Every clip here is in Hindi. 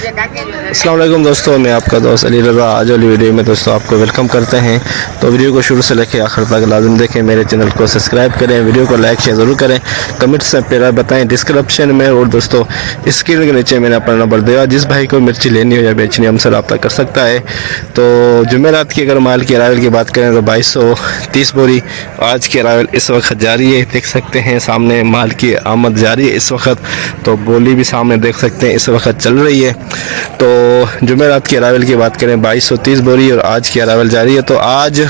अस्सलाम वालेकुम दोस्तों, मैं आपका दोस्त अली रज़ा। आज वाली वीडियो में दोस्तों आपको वेलकम करते हैं। तो वीडियो को शुरू से लेकर आखिर तक लाजम देखें, मेरे चैनल को सब्सक्राइब करें, वीडियो को लाइक शेयर ज़रूर करें, कमेंट्स में प्यारा बताएं डिस्क्रिप्शन में। और दोस्तों स्क्रीन के नीचे मैंने अपना नंबर दिया, जिस भाई को मिर्ची लेनी हो या बेचनी हमसे रब्ता कर सकता है। तो जुमेरात की अगर माल की अरावल की बात करें तो 2230 बोरी आज की अरावल इस वक्त जारी है। देख सकते हैं सामने माल की आमद जारी है इस वक्त, तो बोली भी सामने देख सकते हैं इस वक्त चल रही है। तो जुमेरात की अरावल की बात करें 2230 बोरी और आज की अरावल जारी है। तो आज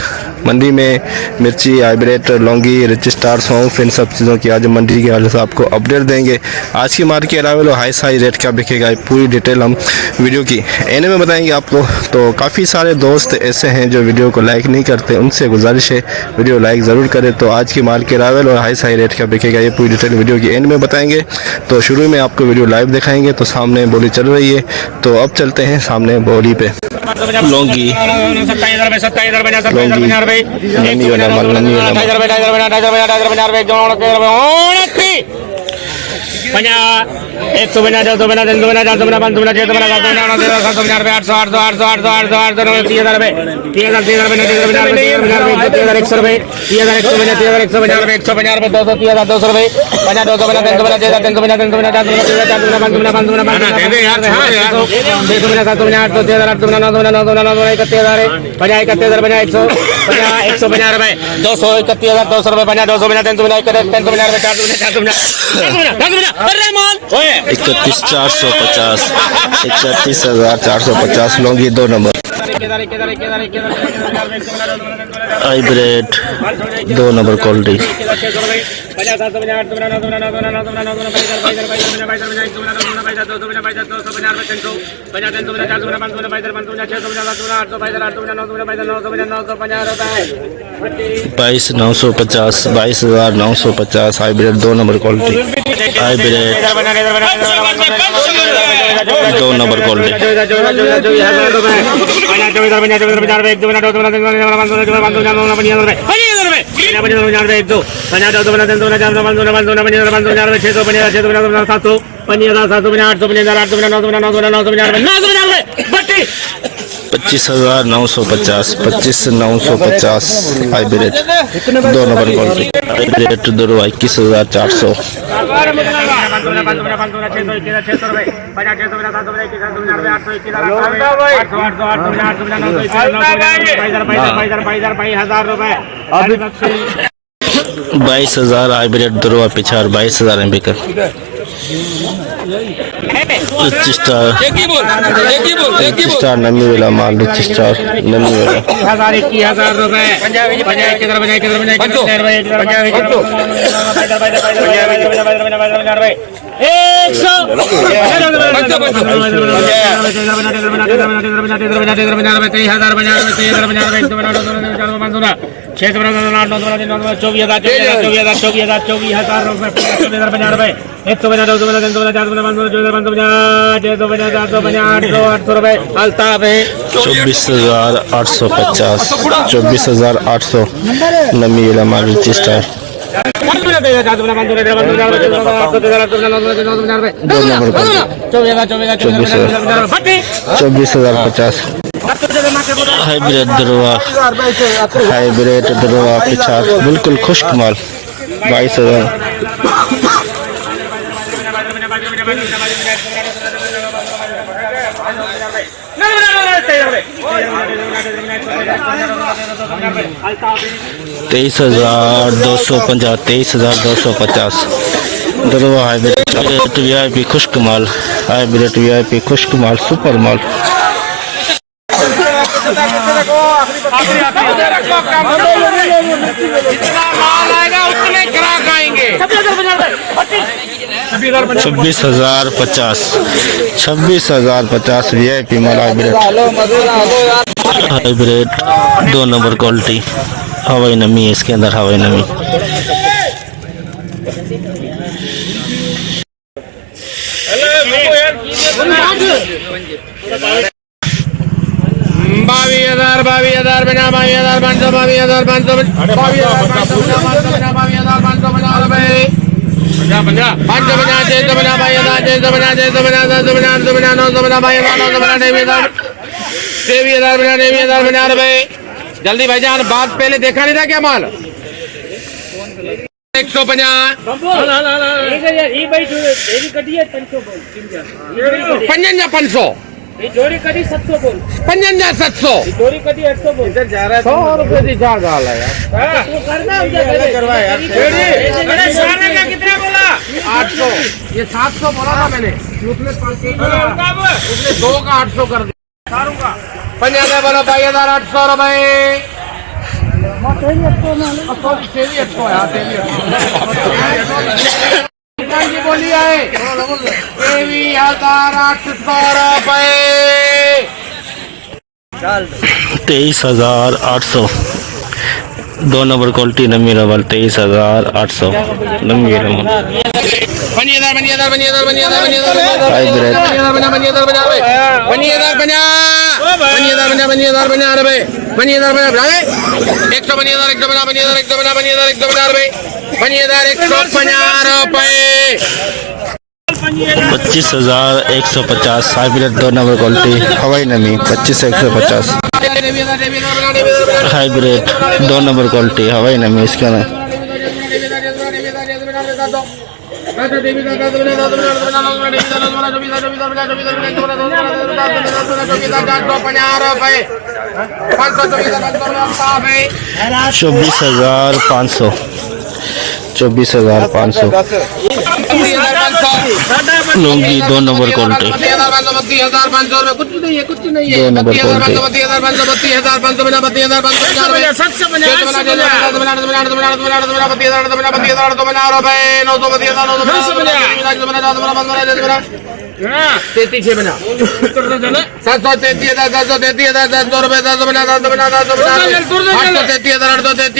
मंडी में मिर्ची, हाइब्रिड, लौंगी, रिच स्टार, सौंफ, इन सब चीज़ों की आज मंडी के वाले से आपको अपडेट देंगे। आज की मार्केट की अरावल और हाई साई रेट क्या बिकेगा, पूरी डिटेल हम वीडियो की एंड में बताएंगे आपको। तो काफ़ी सारे दोस्त ऐसे हैं जो वीडियो को लाइक नहीं करते, उनसे गुजारिश है वीडियो लाइक ज़रूर करें। तो आज की मार्केट की अरावल और हाई साई रेट क्या बिकेगा ये पूरी डिटेल वीडियो की एंड में बताएंगे। तो शुरू में आपको वीडियो लाइव दिखाएंगे। तो सामने बोली चल रही है, तो अब चलते हैं सामने बोली पे। लौंगी नमी वाला माल, नमी वाला एक सौ बना, 200 बना, 300 बना, 400 बना, 500 बना, 600 बना, 700 बना, 700 बना, 800, 800, 800, 800, 800, 800, 30,000 रुपए, 30,000, 30,000 बना, 30,000 बना, 30,100 रुपए, 30,100 बना, 30,150 रुपए, 150 रुपए, 200, 30,200 रुपए, 200 बना, 300 बना, 300 बना, 300 बना, 400 बना, 400 बना, 500 बना, 500 बना, 600 बना, 700 बना, 800, 13,000, 800 बना, 900 बना, 900 बना, 31,000 बना, 31,000 बना, 100 बना, 150 रुपए, 200, 31,200 रुपए बना, 200 बना, 300 बना, 300 बना, 400 बना, 400 बना, 400 बना, अरे मान 31,450, 31,450 लौंगी 2 number. Hybrid 2 number quality. 22,950, 22,950 hybrid 2 number quality. Hybrid 2 number quality. 25,950, 25,950 hybrid 2 number quality. Hybrid 21,400। 22,000 hybrid दुरवा पिछाड़ 22,000 में बिकर। स्टार नमी वाला माल, स्टार नमी वाला 21,000 रुपए, 24,850, 24,800 नमी वाला माल, स्टार 24,050। हाइब्रिड दरवा, हाइब्रिड दरवा पिछाड़ बिल्कुल खुश्क माल 22,000। 23,250, 23,250 दरवा हाइब्रिड VIP खुश्क माल, हाइब्रिड VIP खुश्क माल, सुपर माल। 26,050, 26,050 VIP माल हाइब्रिड। Hybrid 2 number quality. हवाई नमी है इसके अंदर, हवाई नमी। 22,000 बना, 22,500, 22,500, 22,500 रुपए, 500 बना, 600 बना, 22,000, 600 बना, 700 बना, 800 बना, 900 बना, जल्दी भाईजान, बात पहले देखा नहीं था क्या माल? 150 55 500 जोड़ी कड़ी 700 बोल 55 700 जोड़ी कड़ी 800 बोल इधर जा रहा है 100 रुपए की क्या गाल है यार? तो करना करवा यार अरे सारे का कितना बोला 800, ये 700 बोला था मैंने, उसने 2 का 800 कर दिया। सारू का 50 बोलो भाई, 800 रुपए। की बोली है 23,800 रुपए। 23,800 2 नंबर क्वालिटी नमी रवल 23,800 नमी रवल ₹25,150 हाइब्रिड 2 नंबर क्वालिटी हवाई नमी 25,150 हाइब्रिड 2 नंबर क्वालिटी हवाई नमी इसका ना ₹24,500 24,500 lungi 2 number quality 2 number quality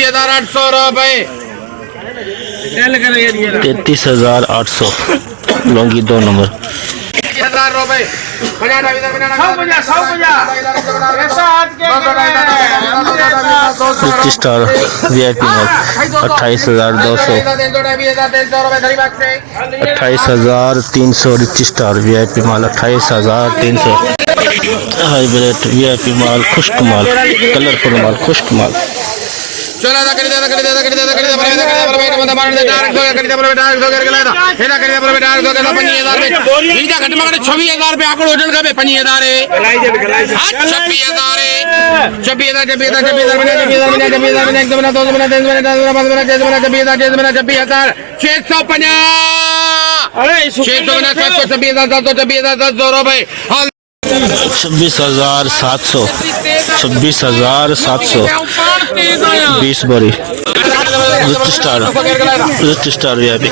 ₹33,800 33,800 Laungi 2 number rich star VIP माल 28,200 28,300 रिच स्टार VIP माल 28,300 हाइब्रिड VIP माल खुश्क माल कलरफुल माल खुश्क माल चला कर दे कर दे कर दे कर दे बंदा मार दे डायरेक्ट हो कर दे डायरेक्ट हो कर लेदा हेदा कर दे डायरेक्ट हो कर 25,000 में इनका घट में 26,000 पे आकड़ वजन का 25,000 है 26,000 है 26,000 26,700 20 बोरी रिच स्टार VIP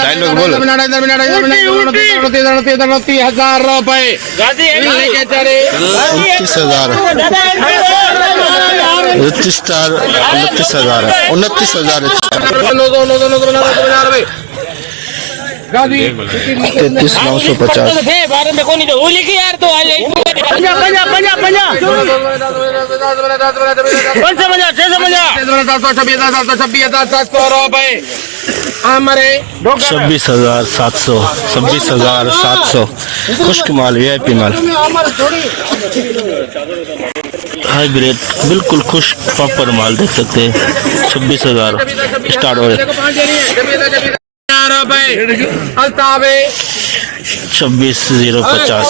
डायलॉग बोलो 30,000 रुपए 29,000 रिच स्टार 29,000 29,000 33,950 बारे में कौन वो लिखी यार तो आज ₹26,700 खुश्क माल VIP माल हाइब्रिड बिल्कुल खुश्क प्रॉपर माल देख सकते हैं 26,000 स्टार्ट हो रहे 26,050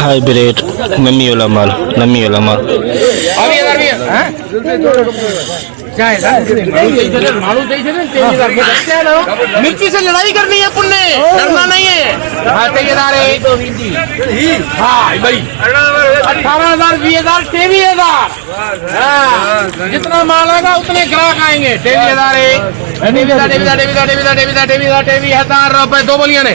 हाइब्रिड नमी वाला माल मिर्ची से लड़ाई करनी है पुण्य डरना नहीं है 18,000 20,000 23,000 जितना माल आएगा उतने ग्राहक आएंगे 23,000 रुपए 2 बोलियां ने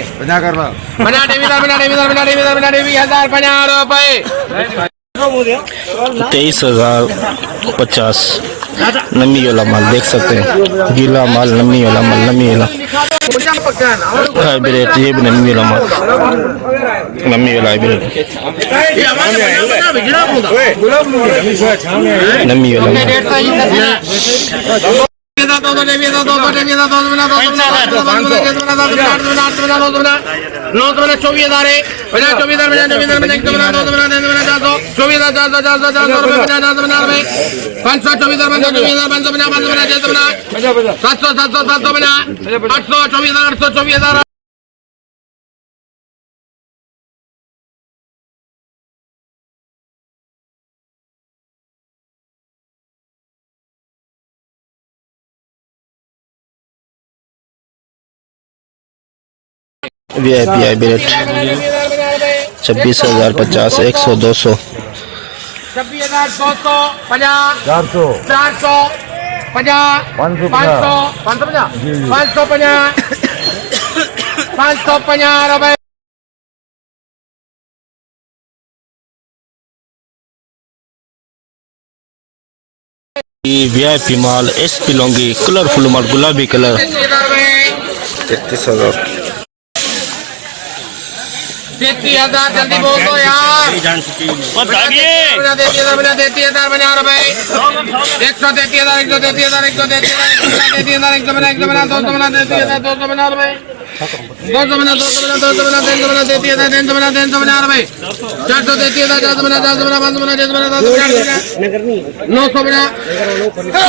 50,000 रुपए 23,050 नमी वाला माल देख सकते हैं गीला माल नमी वाला हाइब्रिड ये भी नमी वाला माल हाइब्रिड नमी वाला माल हजार 200 देवी हजार 200 देवी हजार 200 बना 200 बना 9 बना 24 हजार है बना 24 हजार बना 24 हजार बना 1 बना 2 बना 3 बना 400 24 हजार 400 रुपए बना 400 बना 500 24 हजार बना 24 हजार 500 बना 500 बना 600 बना 700 700 700 बना 800 24 हजार 800 24 हजार VIP IB रेट 26,050 100 200 26,200 50 400 50 500 550 रुपए VIP माल SP लॉन्गी कलरफुल माल गुलाबी कलर 33,000 30,000 जल्दी बोल दो यार 30,000 बना 30,000 बना रुपए 130,000 130,000 130,000 बना 100 बना 200 बना 30,000 200 बना रुपए 200 बना 200 बना 200 बना 300 बना 30,000 300 बना 300 बना रुपए 400 30,000 400 बना 500 बना 600 बना 900 बना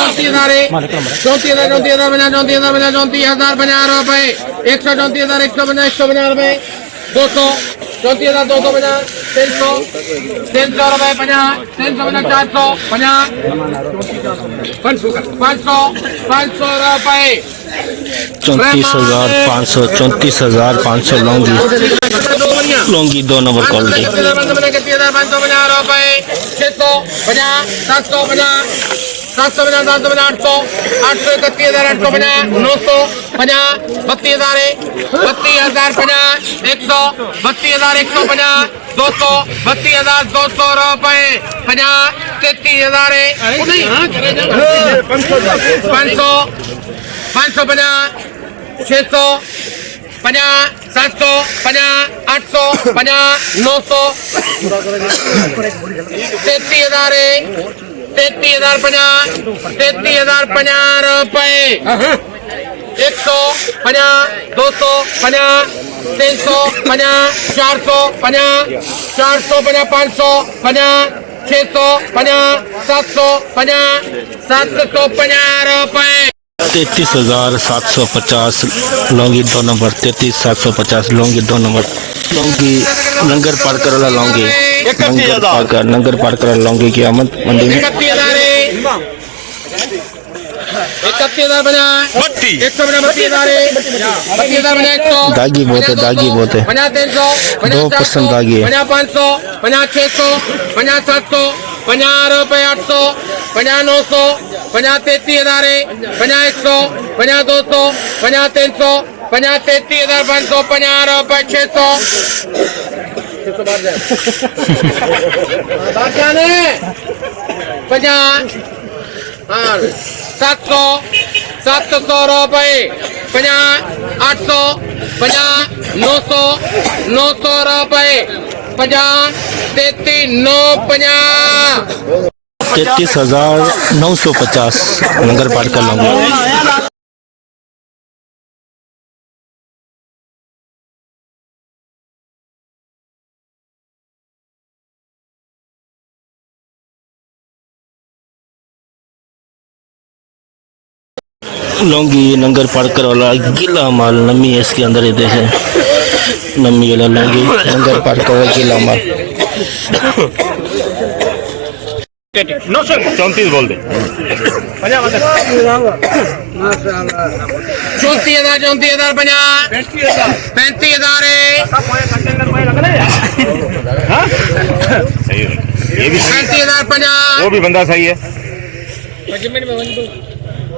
34,000 34,000 बना 34,000 बना रुपए 134,000 100 बना 100 बना रुपए 200 34,000 200 बना 300 रुपए 300 बना 400 500 रुपए 34,500 34,500 लॉन्गी 2 नंबर क्वालिटी 500 बना रुपए 600 बना 700 बना 700 बना 700 बना 800 31,000 800 बना 900 बना 32,000 32,000 बना 100 32,000 100 बना 200 32,000 200 रुपए बना 33,000 500 बना 600 बना 700 बना 800 बना 900 33,000 बना 33,000 रुपए 100 बना 200 बना 300 बना 400 बना 500 बना 600 बना 700 बना 750 रुपए 33,750 लॉन्गी 2 नंबर 33,750 लॉन्गी 2 नंबर लॉन्गी नंगर पार कर वाला लॉन्गी नंगर पार कर लॉन्गी की आमद मंडी में 31,000 बना 100 बना 32,000 बना 100 दागी बहुत है बना 300 बना 2% दागी है बना 500 बना 600 बना 700 बना रुपए 800 बना 900 बना 33,000 बना 100 बना 200 बना 300 बना 33,500 बना रुपए 600 50 700 700 रुपए 50 800 50 900 900 रुपए 50 33,950 नंगर पार कर लॉन्गी लॉन्गी नंगर पार कर वाला गीला माल नमी है इसके अंदर ही देखें नमी वाला लॉन्गी नंगर पार कर वाला गीला माल 34 बोल दे 34,000 34,000 50 ये भी 35,000 50 वो भी बंदा सही है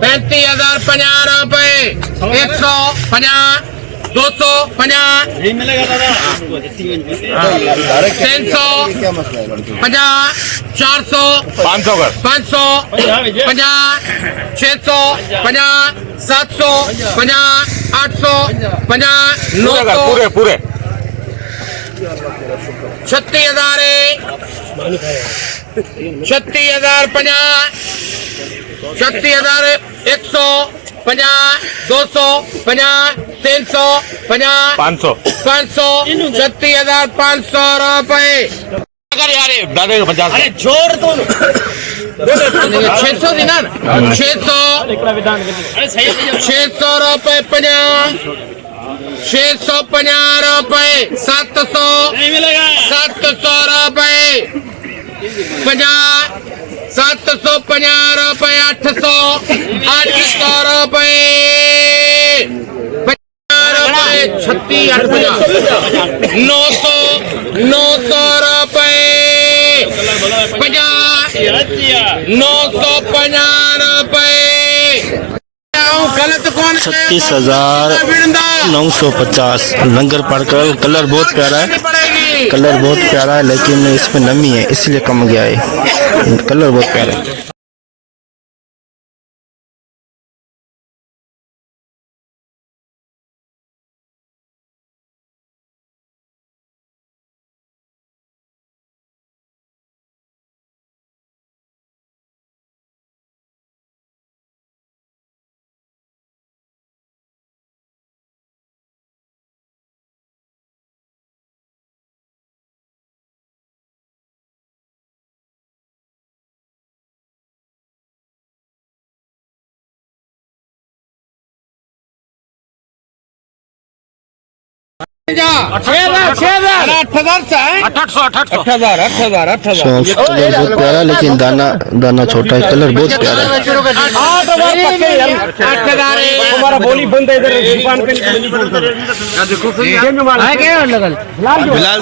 35,000 50 रुपए 100 50 200 50 300 50 400 500 कर 500 50 600 50 700 50 800 50 पूरे कर 900 पूरे 36,000 36,000 50 36,150 250 350 500 500 36,500 रुपए अगर यार ये दादा को 50 अरे जोर तो 600 दी ना 600 600 रुपए 50 650 रुपए 700 नहीं मिलेगा 700 रुपए 50 750 रुपए 800 800 रुपए 36 900 900 रुपए 50 950 रुपए गलत कौन 36,950 लंगर पड़कर कलर बहुत प्यारा है, कलर बहुत प्यारा है, लेकिन इसमें नमी है इसलिए कम गया है। कलर बहुत प्यारा है। सौंफ कलर बहुत प्यारा, लेकिन दाना छोटा है, कलर बहुत प्यारा है। हमारा बोली बंद है इधर दुकान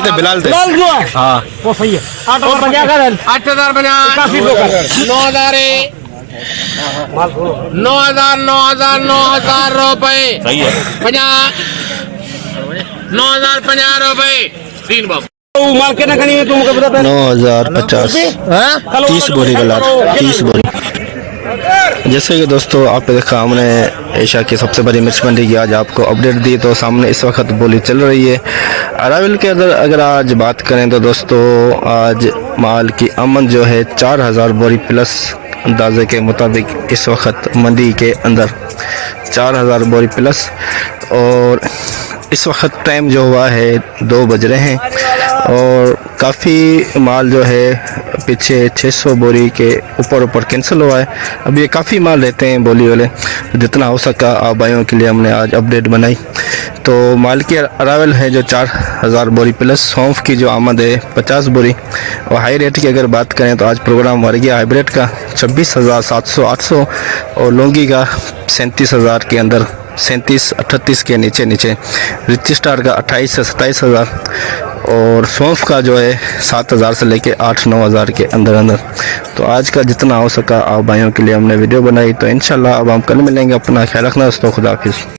पे बिलाल थे हाँ वो सही है 8,000 बना 9,000 रुपए सही है 9,050 रुपए 3 बाबू माल के ना कहीं तुमको बता 9,050 30 बोरी गला 30 बोरी। जैसे कि दोस्तों आपने देखा, हमने एशिया की सबसे बड़ी मिर्च मंडी की आज आपको अपडेट दी। तो सामने इस वक्त बोली चल रही है अरावल के अंदर। अगर आज बात करें तो दोस्तों आज माल की आमद जो है 4,000 बोरी प्लस अंदाजे के मुताबिक इस वक्त मंडी के अंदर 4,000 बोरी प्लस। और इस वक्त टाइम जो हुआ है 2 बज रहे हैं और काफ़ी माल जो है पीछे 600 बोरी के ऊपर कैंसिल हुआ है। अब ये काफ़ी माल रहते हैं बोली वाले, जितना हो सका आप भाइयों के लिए हमने आज अपडेट बनाई। तो माल की अरावल है जो 4,000 बोरी प्लस, सौंफ की जो आमद है 50 बोरी। और हाई रेट की अगर बात करें तो आज प्रोग्राम मर गया हाइब्रिड का 26,700-800 और लौंगी का 37,000 के अंदर, 37-38 के नीचे रिच स्टार का 28 से 27,000 और सौंफ का जो है 7,000 से लेके 8-9,000 के अंदर। तो आज का जितना हो सका आप भाइयों के लिए हमने वीडियो बनाई। तो इंशाल्लाह अब हम कल मिलेंगे। अपना ख्याल रखना दोस्तों, खुदा हाफिज़।